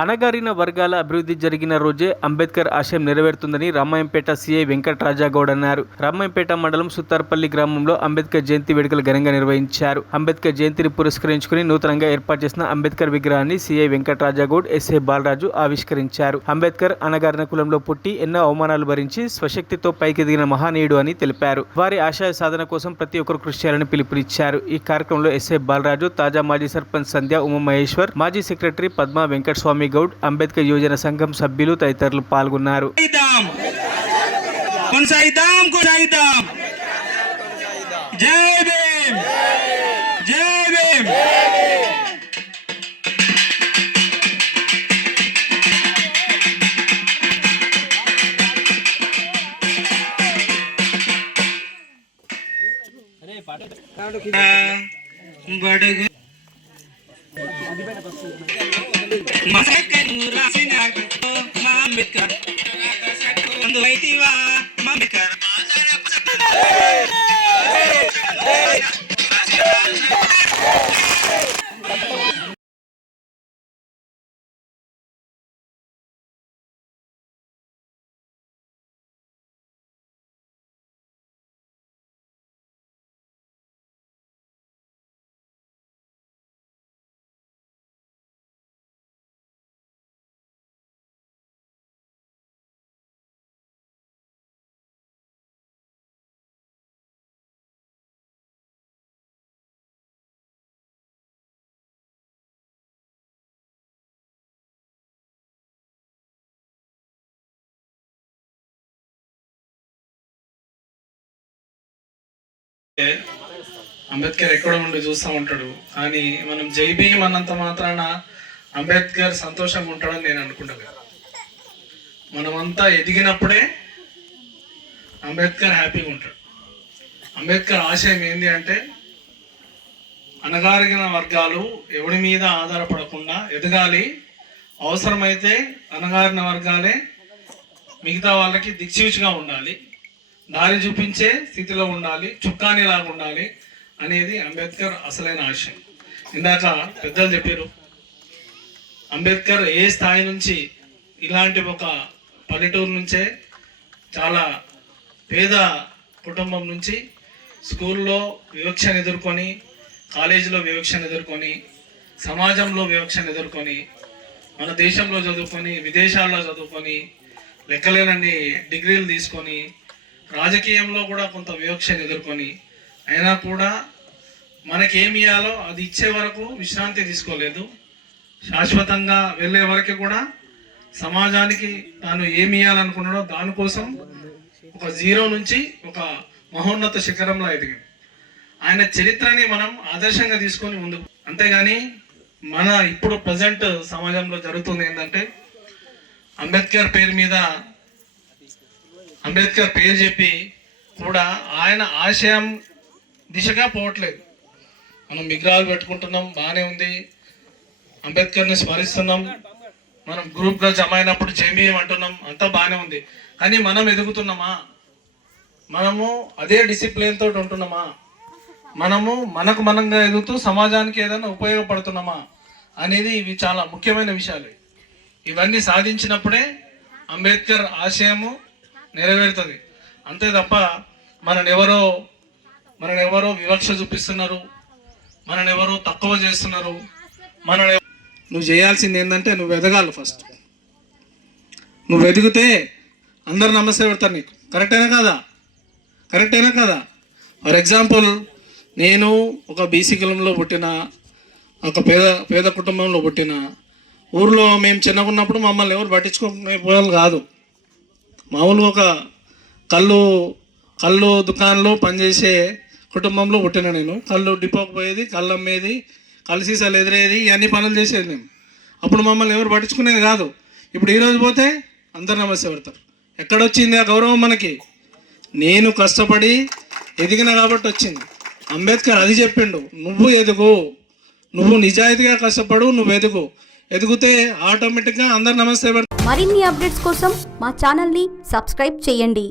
అణగారిన వర్గాల అభివృద్ధి జరిగిన రోజే అంబేద్కర్ ఆశయం నెరవేరుతుందని రామాయంపేట సీఐ వెంకటరాజగౌడ్ అన్నారు. రామాయంపేట మండలం సుత్తార్పల్లి గ్రామంలో అంబేద్కర్ జయంతి వేడుకలు ఘనంగా నిర్వహించారు. అంబేద్కర్ జయంతిని పురస్కరించుకుని నూతనంగా ఏర్పాటు చేసిన అంబేద్కర్ విగ్రహాన్ని సీఐ వెంకటరాజగౌడ్, ఎస్ఐ బాలరాజు ఆవిష్కరించారు. అంబేద్కర్ అణగారిన కులంలో పుట్టి ఎన్నో అవమానాలు భరించి స్వశక్తితో పైకెదిగిన మహానీయుడు అని తెలిపారు. వారి ఆశయ సాధన కోసం ప్రతి ఒక్కరు కృషి చేయాలని పిలుపునిచ్చారు. ఈ కార్యక్రమంలో ఎస్ఐ బాలరాజు, తాజా మాజీ సర్పంచ్ సంధ్య ఉమామహేశ్వర్, మాజీ సెక్రటరీ పద్మా వెంకటస్వామి గౌడ్, అంబేద్కర్ యువజన సంఘం సభ్యులు తదితరులు పాల్గొన్నారు. అంబేద్కర్ ఎక్కడ ఉండి చూస్తూ ఉంటాడు, కానీ మనం జై భీమ్ అన్నంత మాత్రాన అంబేద్కర్ సంతోషంగా ఉంటాడని నేను అనుకుంటలేదు. మనమంతా ఎదిగినప్పుడే అంబేద్కర్ హ్యాపీగా ఉంటాడు. అంబేద్కర్ ఆశయం ఏంటి అంటే అణగారిన వర్గాలు ఎవడి మీద ఆధారపడకుండా ఎదగాలి, అవసరమైతే అణగారిన వర్గాలే మిగతా వాళ్ళకి దిక్సూచిగా ఉండాలి, దారి చూపించే స్థితిలో ఉండాలి, చుక్కానిలాగా ఉండాలి అనేది అంబేద్కర్ అసలైన ఆశయం. ఇందాక పెద్దలు చెప్పారు, అంబేద్కర్ ఏ స్థాయి నుంచి, ఇలాంటి ఒక పల్లెటూరు నుంచే చాలా పేద కుటుంబం నుంచి స్కూల్లో వివక్షను ఎదుర్కొని, కాలేజీలో వివక్షను ఎదుర్కొని, సమాజంలో వివక్షను ఎదుర్కొని, మన దేశంలో చదువుకొని, విదేశాల్లో చదువుకొని, లెక్కలేనన్ని డిగ్రీలు తీసుకొని, రాజకీయంలో కూడా కొంత వివక్షను ఎదుర్కొని, అయినా కూడా మనకేమి ఇవ్వాలో అది ఇచ్చే వరకు విశ్రాంతి తీసుకోలేదు. శాశ్వతంగా వెళ్ళే వరకు కూడా సమాజానికి తాను ఏమి ఇవ్వాలనుకున్నాడో దానికోసం ఒక జీరో నుంచి ఒక మహోన్నత శిఖరంలో ఎదిగాడు. ఆయన చరిత్రని మనం ఆదర్శంగా తీసుకొని ముందుకు, అంతేగాని మన ఇప్పుడు ప్రజెంట్ సమాజంలో జరుగుతుంది ఏంటంటే అంబేద్కర్ పేరు చెప్పి కూడా ఆయన ఆశయం దిశగా పోవట్లేదు. మనం విగ్రహాలు పెట్టుకుంటున్నాం, బాగానే ఉంది, అంబేద్కర్ని స్మరిస్తున్నాం, మనం గ్రూప్గా జమ అయినప్పుడు జేబీఎం అంటున్నాం, అంతా బాగానే ఉంది. కానీ మనం ఎదుగుతున్నామా? మనము అదే డిసిప్లిన్ తోటి ఉంటున్నామా? మనము మనకు మనంగా ఎదుగుతూ సమాజానికి ఏదైనా ఉపయోగపడుతున్నామా అనేది ఇవి చాలా ముఖ్యమైన విషయాలు. ఇవన్నీ సాధించినప్పుడే అంబేద్కర్ ఆశయము నెరవేరుతుంది. అంతే తప్ప మననెవరో వివక్ష చూపిస్తున్నారు, మననెవరో తక్కువ చేస్తున్నారు. నువ్వు చేయాల్సింది ఏంటంటే నువ్వు ఎదగాలి. ఫస్ట్ నువ్వు ఎదిగితే అందరు నమస్తే పెడతారు నీకు. కరెక్టేనా కాదా? ఫర్ ఎగ్జాంపుల్, నేను ఒక బీసీ కులంలో పుట్టిన, ఒక పేద కుటుంబంలో పుట్టిన, ఊర్లో మేము చిన్నగా ఉన్నప్పుడు మమ్మల్ని ఎవరు పట్టించుకోకపోయేవాళ్ళు కాదు. మామూలుగా ఒక కళ్ళు దుకాణంలో పనిచేసే కుటుంబంలో పుట్టిన నేను. కళ్ళు డిపోకి పోయేది, కళ్ళు అమ్మేది, కళ్ళు సీసాలు ఎదిరేది, ఇవన్నీ పనులు చేసేది మేము. అప్పుడు మమ్మల్ని ఎవరు పట్టించుకునేది కాదు. ఇప్పుడు ఈరోజు పోతే అందరు నమస్తే పెడతారు. ఎక్కడొచ్చింది ఆ గౌరవం మనకి? నేను కష్టపడి ఎదిగిన కాబట్టి వచ్చింది. అంబేద్కర్ అది చెప్పిండు, నువ్వు ఎదుగు, నువ్వు నిజాయితీగా కష్టపడు, నువ్వు ఎదిగితే ఆటోమేటిక్గా అందరు నమస్తే పెడతారు. మరిన్ని అప్డేట్స్ కోసం మా ఛానల్ని సబ్స్క్రైబ్ చేయండి.